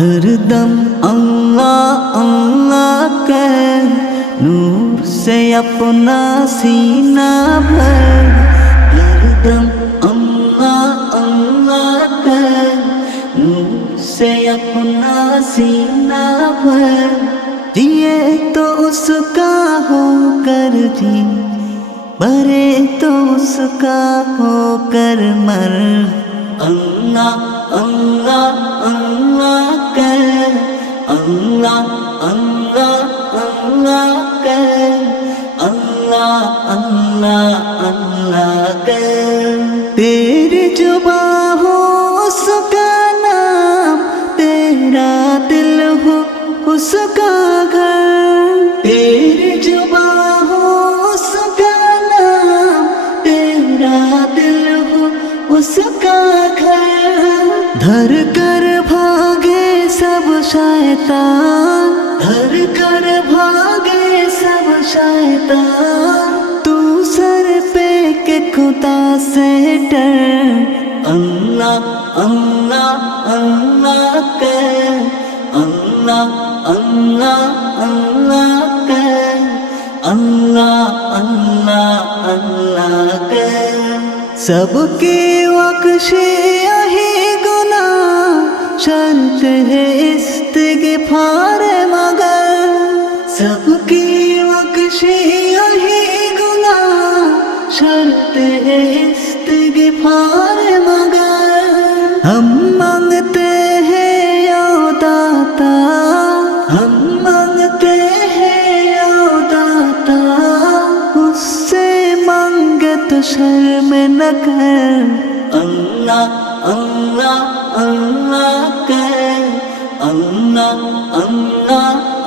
ہر دم اللہ اللہ کر نور سے اپنا سینہ بھر۔ ہر دم اللہ اللہ کر نور سے اپنا سینہ بھر۔ جیے تو اس کا ہو کر جی مرے تو اس کا ہو کر مر۔ اللہ اللہ اللہ اللہ اللہ اللہ کر اللہ اللہ اللہ کر تیری جبا ہو اس کا نام، تیرا دل ہو اس کا گھر۔ تیری جبا ہو اس کا نام، تیرا دل ہو اس کا گھر۔ دھر کر بھاگے سب شیطان دھر کر بھاگے سب شیطان۔ تو سر پہ کے خدا سے ڈر۔ اللہ اللہ اللہ کر اللہ اللہ اللہ کر اللہ اللہ اللہ کر سب کی وقش یہی شرط ہے استغفار، مگر سب کی وقش یہی گناہ۔ شرط ہے استغفار، مگر ہم مانگتے ہیں یا داتا ہم مانگتے ہیں یا داتا اس سے مانگے تو شرم نہ کر اللہ اللہ اللہ کر اللہ اللہ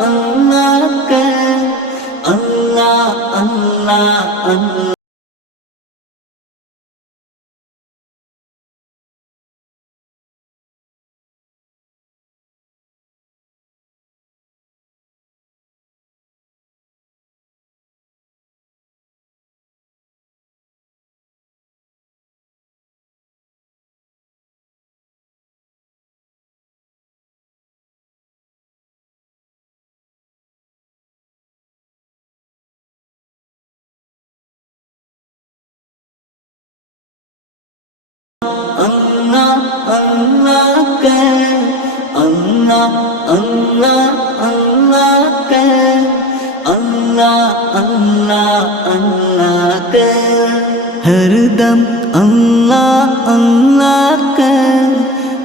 اللہ کر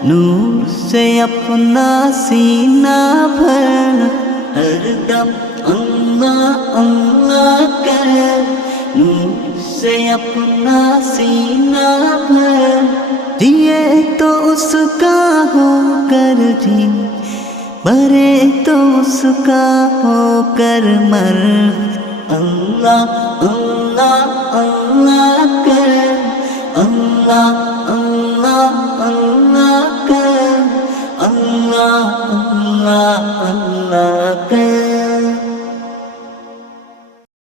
نور سے اپنا سینہ بھر ہر دم اللہ اللہ کر نور سے اپنا سینہ بھر جیے تو اس کا ہو کر جی مرے تو اس کا ہو کر مر اللہ اللہ